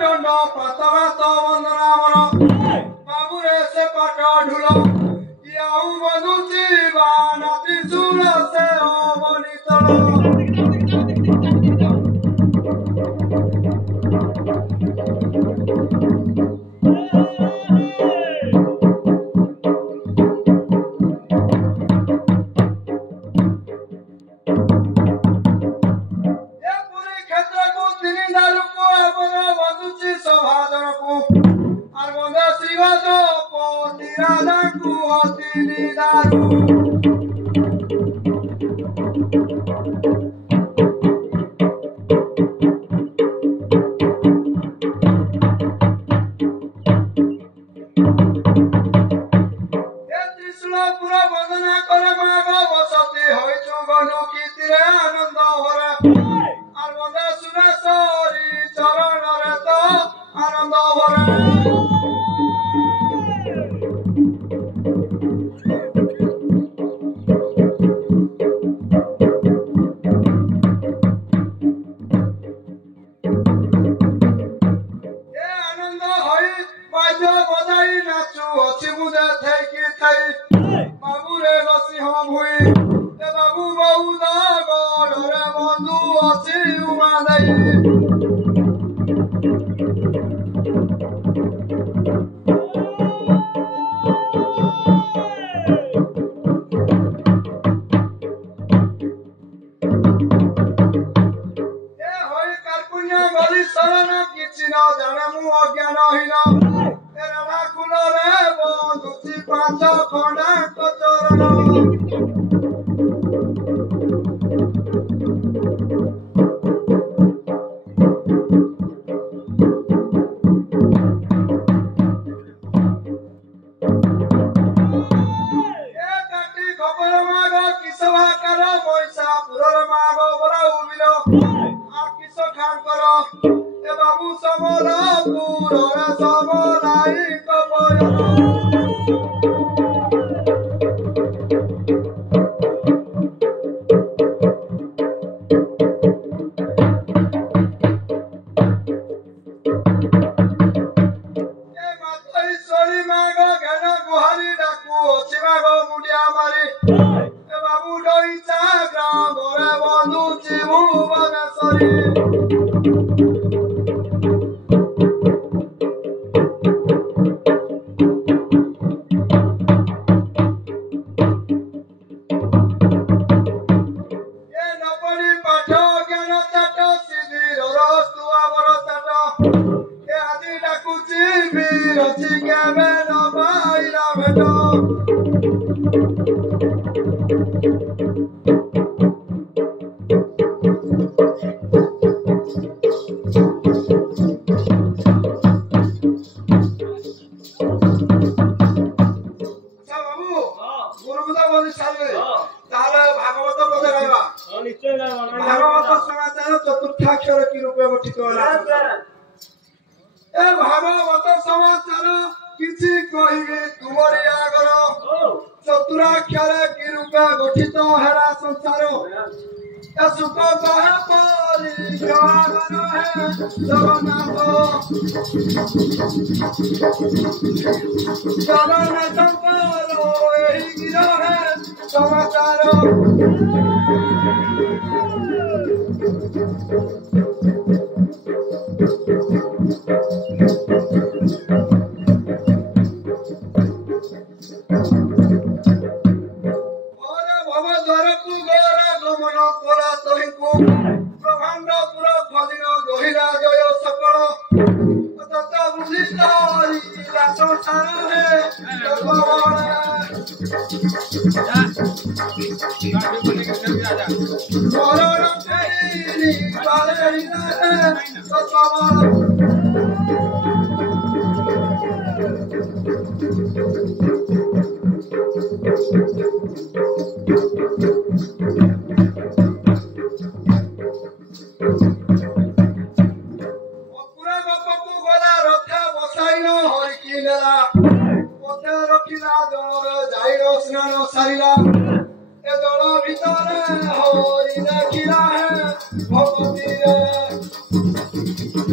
दंड पातवात वंदना मर बाबू रे से पाट ढुल याऊ बनुची बानाती सुर से अवनीतल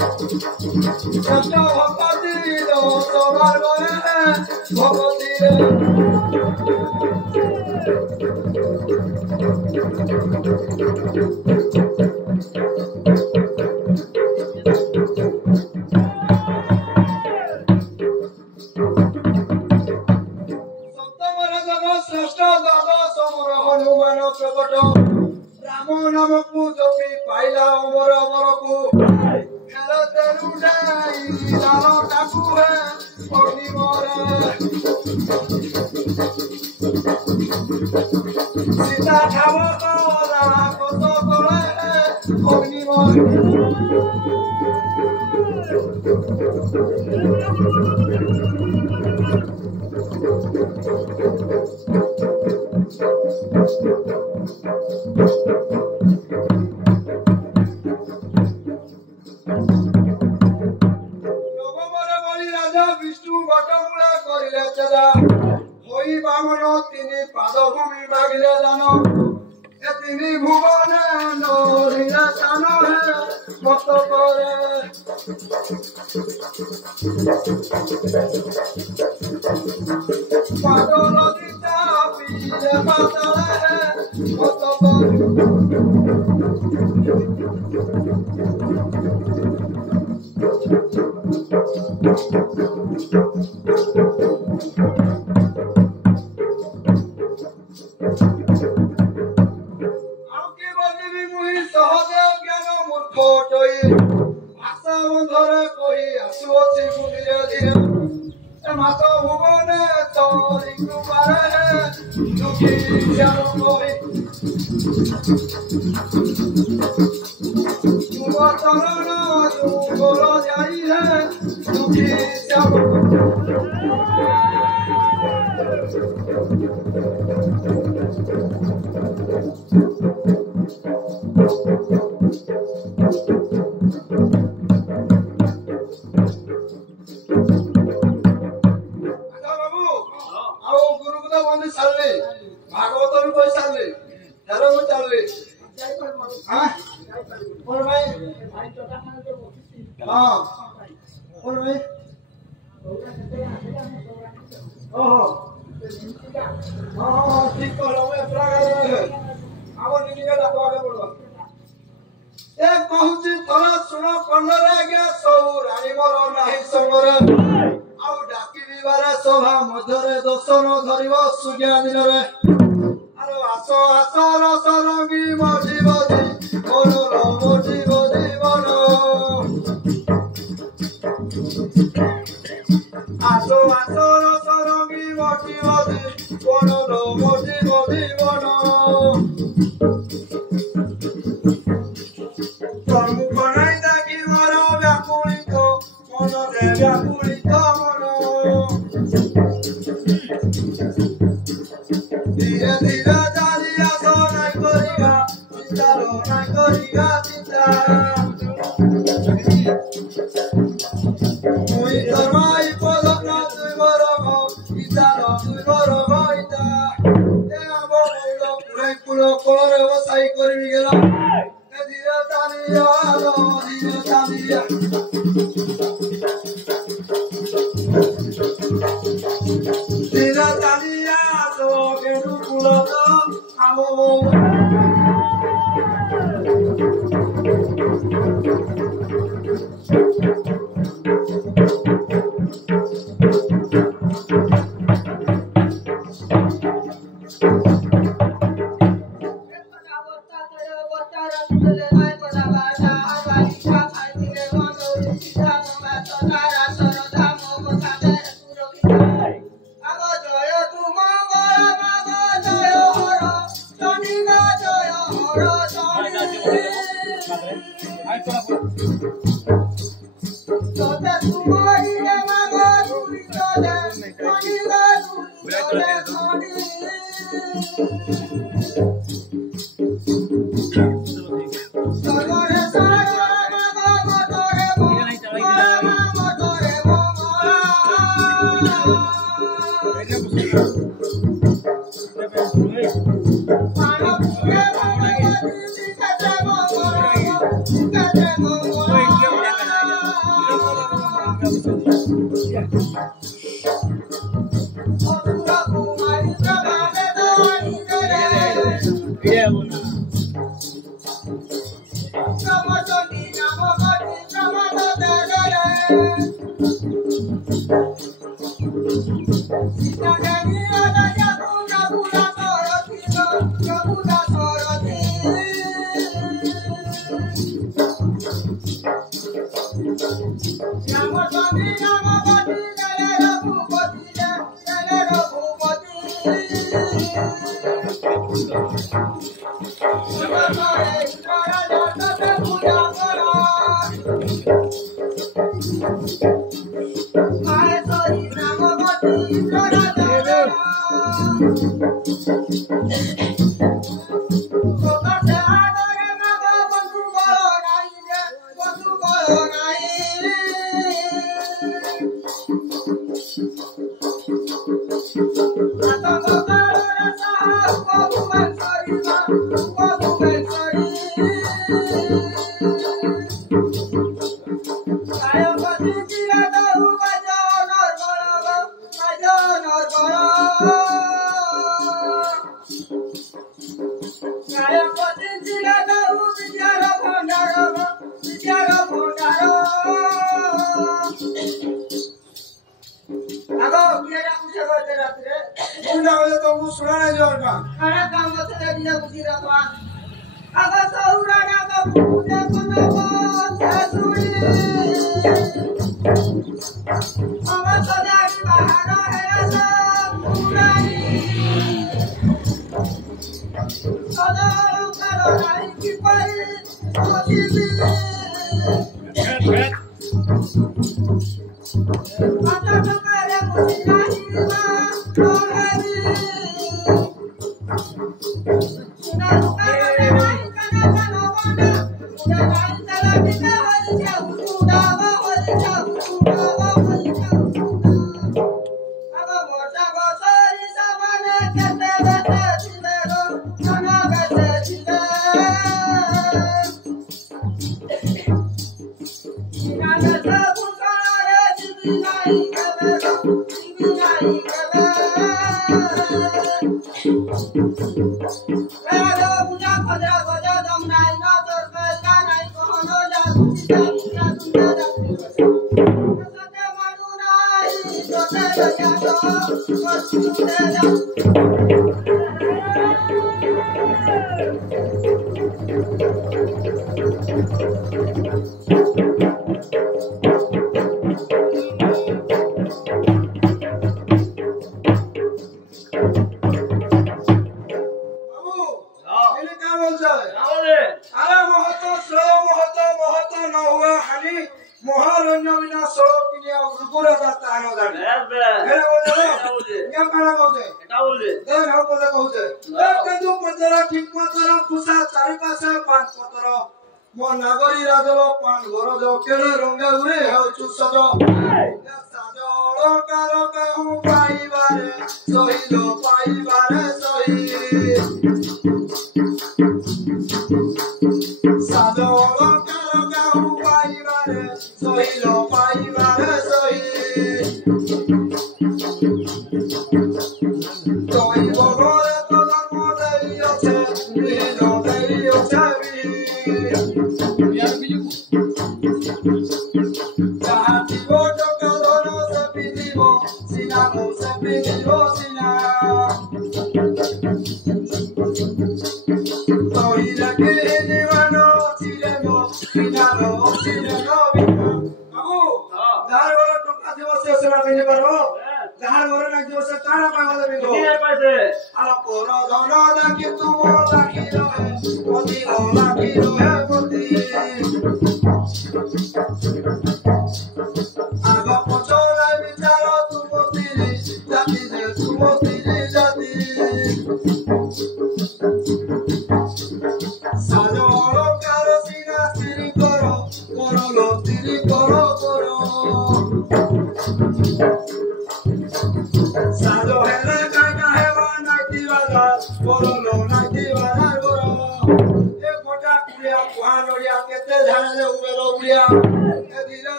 শ্রেষ্ঠ ভক্তি সবার গয়ে ভগতি রে শ্রেষ্ঠ দাদা সমর হনুমান প্রকট রাম নামকু জপি পাইলা অমর অমরকু খেলতেরু যাই লাল টাকু হে অগ্নিমরে সীতা ঠাব কলা কত করে অগ্নিমরে বিষ্ণু বটমূলে করিলে চেদা হই বামন তিনি পাদভূমি মাগিলে জান এ তিনি ভুবনে নরিলে জান হে মত করে পাদ নদী চাপিলে পাতালে হে মত করে ভাষা বন্ধরে কহি আসুଅছি বুলিলে ধীরে মাত ভুবনে তরি কুমারে দুঃখী শ্যাম কহি তুম চରଣ যুগল যাই হে দুঃখী শ্যাম भागवत भी कोई साल ले हेरो में चल ले हां और भाई हां और भाई ओहो हां ठीक करो मैं प्रागा है आवो निनिगा तो आगे बढ़ो एक पहुंची थोड़ा सुनो कंडरे के सौ रानी मरो नाही संगरे आउ डाकी बिबारे सभा मध्यरे दर्शन धरिब सुज्ञा दिन रे आरो आसो आसो रस रंगी मजी बजी मनोर मजी बजी मन आसो आसो रस रंगी मजी बजी मनोर मजी बजी मन तमु बनाई दाकी मरो व्याकुलित मन रे व्याकुलित मन धीरे धीरे चालिया सो नाई करिगा चिंतारो नाई करिगा चिंता मुई धर्माई पदना तुई बरग इतारो तुई बरग इता ए आबो बोलो पुराई पुलो कोरे वसाई करबी गेला ए धीरे चालिया लो धीरे चालिया धीरे चालिया तो केनु पुलो तो आबो Hallelujah.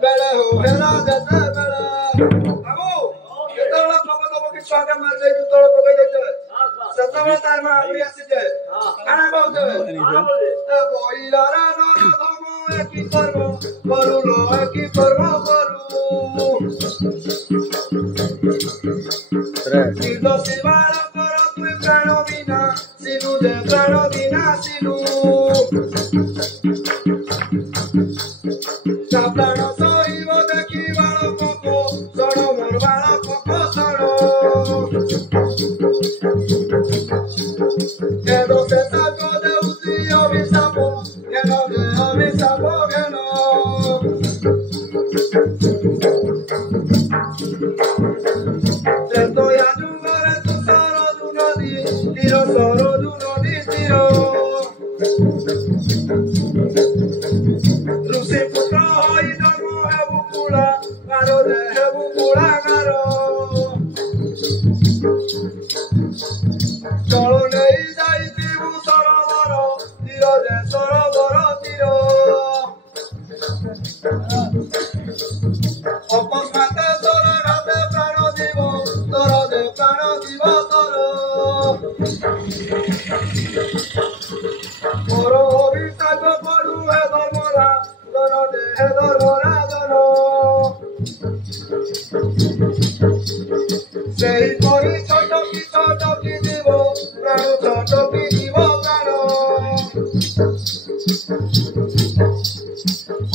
Bele ho hela jate bele बाबू केतला प्रबंध के स्वागत मार जाई तू तोड़ पकई जाई सतबे तार में आपरी आसी जाए खाना बहुत ए बोइलारा न धम एकी कर्म करू लो एकी कर्म करू सिलो शिवार कर तू प्राण बिना सिलु दे प्राण बिना सिलु प्राण सहिब देखी बालक को सण मोर बालक को सण केदो से साप देउसी अभिशाप घेन दे अभिशाप घेन चेतो याजु गरे तू सर दु नदी तीर सर दु नदी तीर ऋषि पुत्र होई जन्म हेबु कुला गारो दे हेबु कुला गारो चलो नहीं जाइथिबु सरोवर तीर दे सरोवर तीर अपस्माते तोर घाते प्राण दिव तोर दे प्राण दिव तोर मोर अभिषेक करू हे धर्मरा दन दे हे धर्मरा दन सेही करी छटकी दिव प्राण छटकी दिव प्राण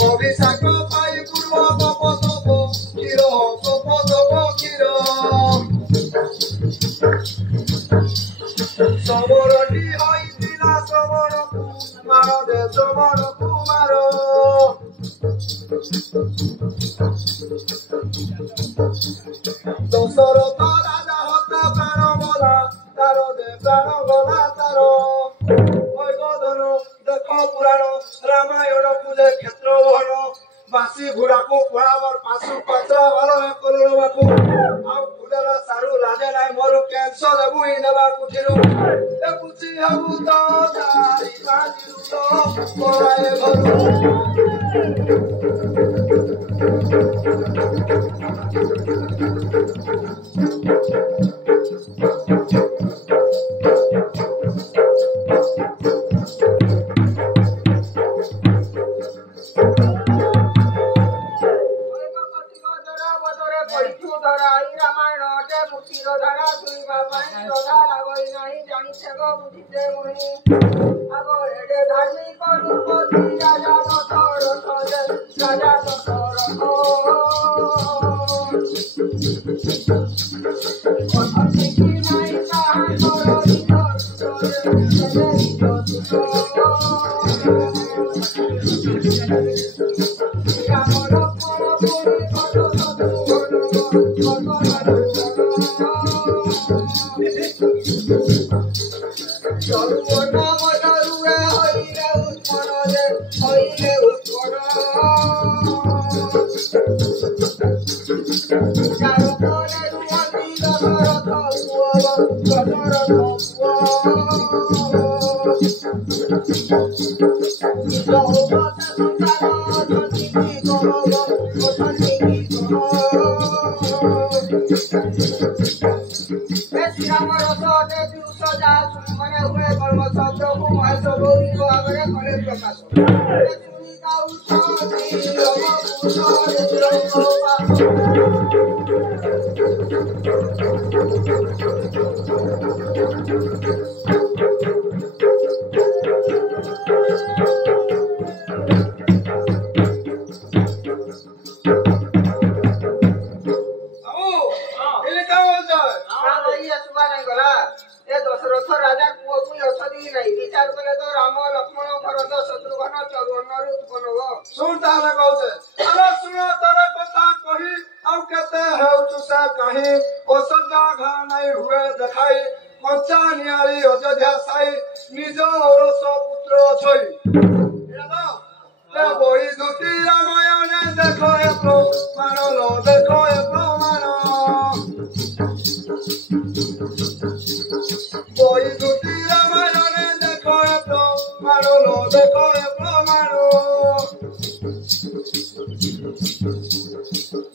अभिषेक पाई पूर्व तप तप क्षीर तप तप क्षीर सबरटी होइतिला श्रवणकु मार दे श्रवणकु मार दशरथ राजा हत्या प्राण गला तार दे प्राण गला तार वैगधन देख पुराण रामायण पूजे क्षेत्र भन बासी घोड़ा को पड़ावर पासु पत्रा वाला कलर बाकू आउ फुलरा सारू लाजे नाय मोर कैंसर देबु इ नेबा कुठिरु ए पुची हबु तो जारी बाजिरु तो पराए घरु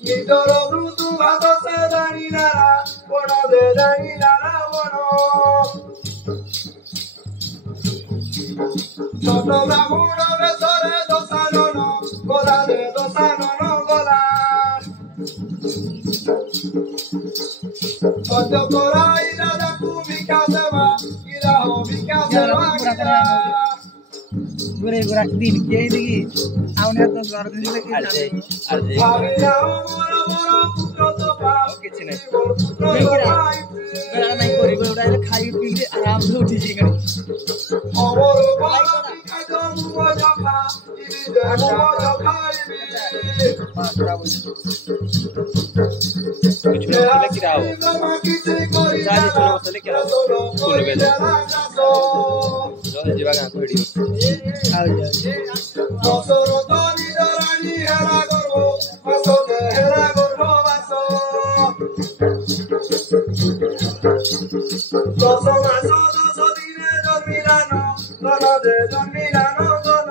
ନିଜର ମୃଦୁ ଜାଣିଲା ରାବଣ ଛୋଟ ବ୍ରାହ୍ମଣ ବେଶରେ ଦଶାନନ ଗଲା ରେ ଦଶାନନ ଗଲା ସତ୍ୟ କରାଇ ରାଜାକୁ ଭିକ୍ଷା ଦେବା ଗିରା ହୋ ଭିକ୍ଷା ଦେବା ଗିରା बुरे बुरा दिन के दिगी आउने तो स्वर दिन के जाने भाविया मोर मोर पुत्र तो पाप किछ नै पुत्र बेला नै करी उडाले खाइ पिले आराम से उठी छी गनी अमर बाला पिका जो मुआ जखा इबी दे मुआ जखा इबी मात्रा बोल कुछ लोग ले की राव जाली छोरा बसले की राव फुल बे जो जीवा का कोडी आउ जा दसरो तनी दरानी हेरा गर्व मासो दे हेरा गर्व मासो दस मास 10 दिने जन्मिलानो गन दे जन्मिलानो गन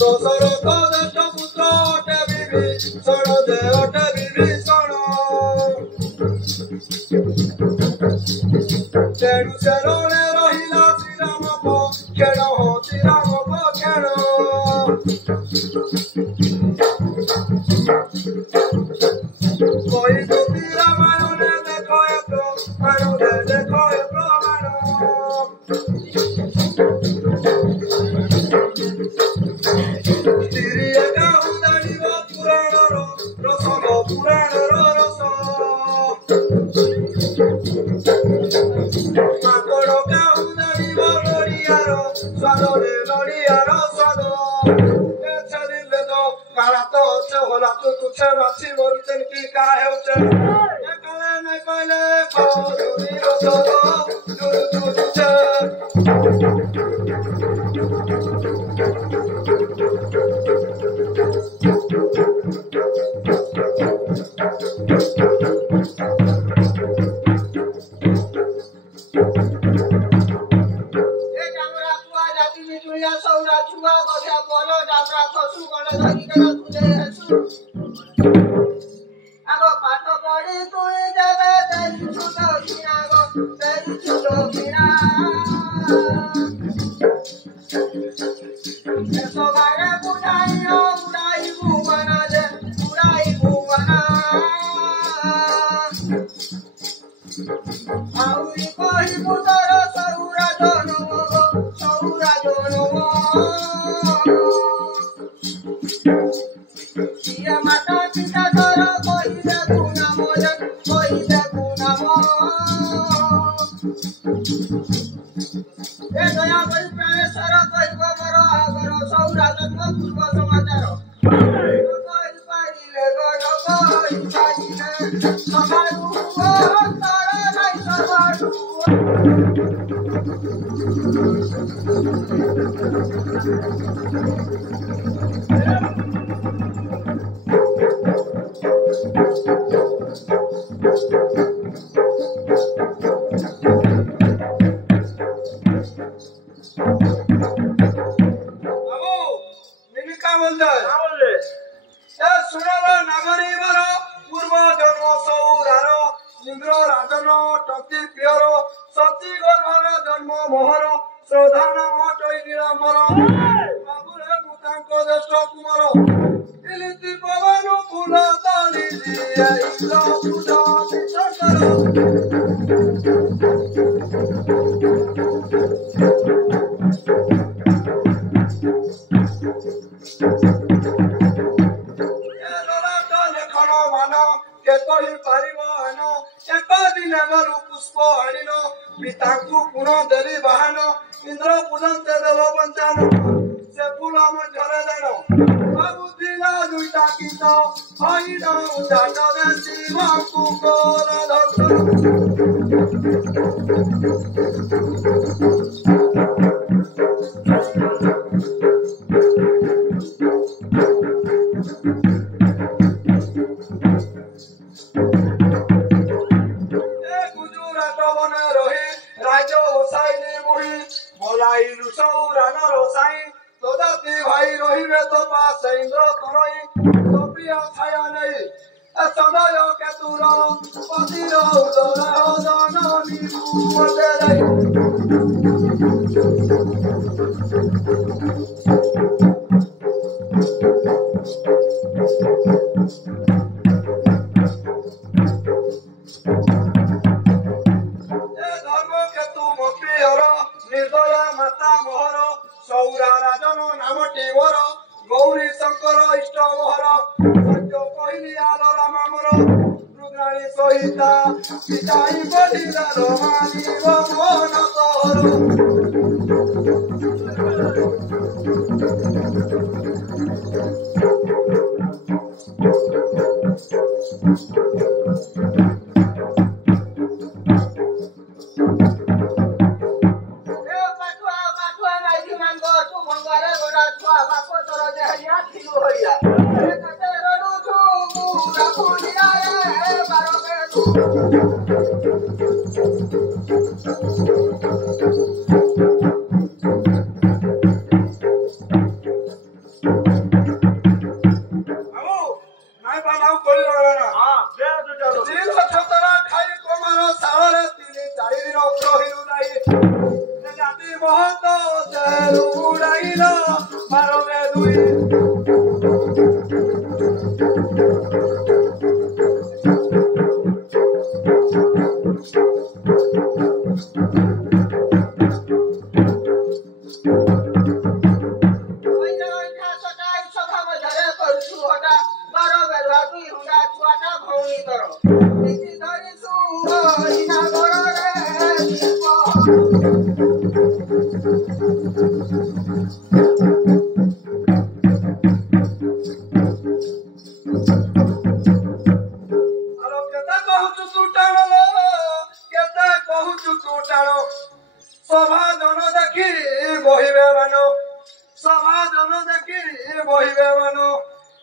दसरो कदष्ट पुत्र अटे बिबी सण दे अटे बिबी सण तेणु शरणे रहिला श्रीराम खेण हो श्रीराम खेण कही गोपी रामायणे देख एक मानुरे देख एक मान स्त्री एका उदाड़ीब पुराणर रसग पुराणर रस माकड़ काहू दाड़ीब नड़ियार स्वादरे नड़ियार स्वाद छेदिले तो काला तो अच्छे होला तू तुछे माछी मरुचेन की का हेउचे एकाले नै पाइले खजुरी रसद जुरु जुरुचे आगो पाठ पढ़ी तुई देवे तेरी छुटो किना गो तेरी छुटो किना ऐसो बारे बुढ़ाई उड़ाई भुवन जे उड़ाई भुवन आउरी कही पुतर सौरा जनम गो सौरा जनम सिया माता पिता तोर कही देखु नाम जे कही देखु नाम ए दया करी प्राणेश्वर कहिब मोर आगर सौरा जन्म पूर्व समाचार कहि पारिले गण कहि पारिले सबाडु तर नै सबाडु पूर्व जन्म सौरार इंद्र राजन टंकी पियर सती गर्भर जन्म मोहर श्रद्धा नाम टई नीलाम्बर बाबुरे मुतांक ज्येष्ठ कुमार इलिति पवन फूल तली दिए इंद्र पूजा शंकर पिताଙ୍କୁ ଗୁଣ ଦେଲି ବାହାନ ଇନ୍ଦ୍ର ପୂଜନ୍ତେ ଦେବ ପଞ୍ଚାନ ସେ ଫୁଲ ମଧ୍ୟରେ ଦେଣ ଭାବୁଥିଲା ଦୁଇଟା ଗୀତ ହଇଣ ଜାଟରେ ଶିବଙ୍କୁ କର ଦର୍ଶନ सौरान रोसाई तो जाति भाई रही तो पास इंद्र तनई ପ୍ରିୟ ଛାୟା ନେଇ ଏ ସମୟ କେତୁର ପତିର ଉଦର ଜନନୀ ମତେ ଦେଇ निर्दया माता मोहर सौरा राजन नामटी मोर गौरी शंकर इष्ट मोहर सत्य कहली आलो राम मोर रुद्राणी सहिता पिताई बलिदान मानिब मोहन तोहर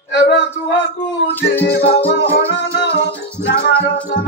एवं दुहकु जीवा मोहन रामारतन